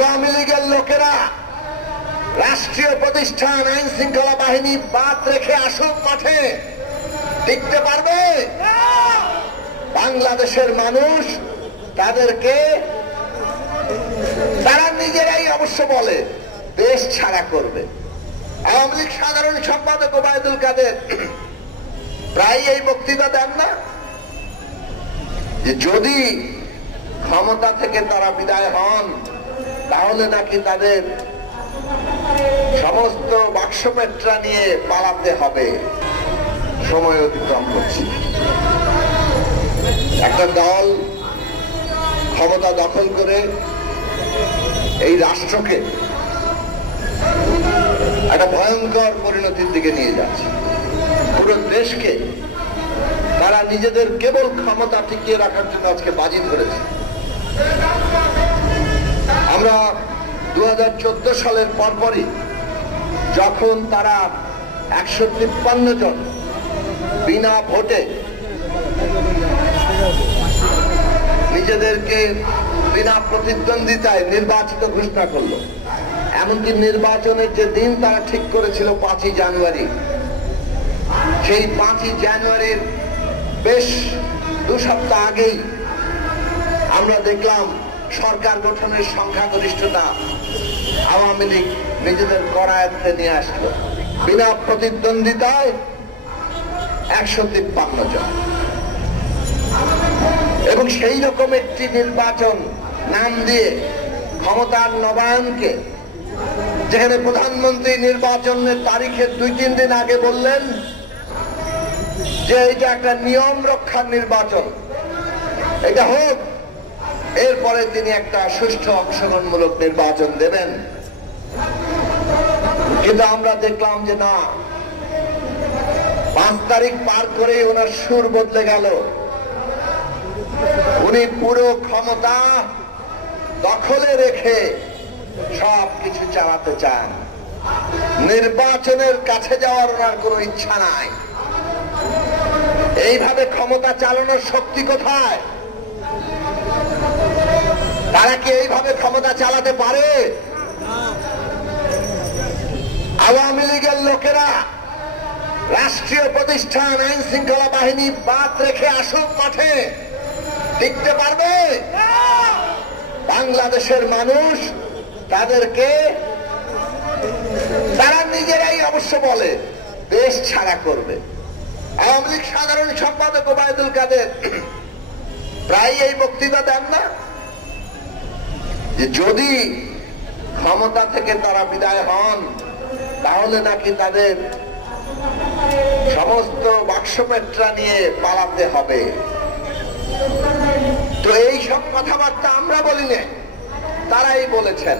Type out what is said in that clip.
আওয়ামী লীগের লোকেরা রাষ্ট্রীয় প্রতিষ্ঠান আইন শৃঙ্খলা বাহিনী বাদ রেখে আসুক মাঠে, টিকতে পারবে? বাংলাদেশের মানুষ তাদেরকে, তারা নিজেরাই অবশ্য বলে, দেশ ছাড়া করবে। আওয়ামী লীগ সাধারণ সম্পাদক ওবায়দুল কাদের প্রায় এই বক্তৃতা দেন না যে যদি ক্ষমতা থেকে তারা বিদায় হন তাহলে নাকি তাদের সমস্ত বাক্সপেট্রা নিয়ে পালাতে হবে। সময় অতিক্রম করছি। একটা দল ক্ষমতা দখল করে এই রাষ্ট্রকে একটা ভয়ঙ্কর পরিণতির দিকে নিয়ে যাচ্ছে। পুরো দেশকে তারা নিজেদের কেবল ক্ষমতা টিকিয়ে রাখার জন্য আজকে বাজি ধরেছে। আমরা 2014 সালের পরপরই যখন তারা 153 জন বিনা ভোটে নিজেদেরকে বিনা প্রতিদ্বন্দ্বিতায় নির্বাচিত ঘোষণা করলো, এমনকি নির্বাচনের যে দিন তারা ঠিক করেছিল 5ই জানুয়ারি, সেই 5ই জানুয়ারির বেশ 2 সপ্তাহ আগেই আমরা দেখলাম সরকার গঠনের সংখ্যাগরিষ্ঠতা আওয়ামী লীগ নিজেদের করায়ত্তে নিয়ে আসলো। বিনা প্রতিদ্বন্দ্বিতায় 153 জন, এবং সেই রকম একটি নির্বাচন নাম দিয়ে ক্ষমতার নবায়নকে, যেখানে প্রধানমন্ত্রী নির্বাচনের তারিখের 2-3 দিন আগে বললেন যে এটা একটা নিয়ম রক্ষার নির্বাচন, এটা হোক, এরপরে তিনি একটা সুষ্ঠু অংশগ্রহণমূলক নির্বাচন দেবেন। কিন্তু আমরা দেখলাম যে না, 5 তারিখ পার করে ওনার সুর বদলে গেল। উনি পুরো ক্ষমতা দখলে রেখে সবকিছু চালাতে চান। নির্বাচনের কাছে যাওয়ার ওনার কোনো ইচ্ছা নাই। এইভাবে ক্ষমতা চালানোর শক্তি কোথায়? তারা কি এইভাবে ক্ষমতা চালাতে পারে? আওয়ামী লীগের লোকেরা রাষ্ট্রীয় প্রতিষ্ঠান আইন শৃঙ্খলা বাহিনী বাদ রেখে আসুক মাঠে, টিকতে পারবে? বাংলাদেশের মানুষ তাদেরকে, তারা নিজেরাই অবশ্য বলে, দেশ ছাড়া করবে। আওয়ামী লীগ সাধারণ সম্পাদক ওবায়দুল কাদের প্রায় এই বক্তৃতা দেন না যে যদি ক্ষমতা থেকে তারা বিদায় হন তাহলে নাকি তাদের সমস্ত বাক্সপেট্রা নিয়ে পালাতে হবে। তো এই সব কথাবার্তা আমরা বলিনি, তারাই বলেছেন।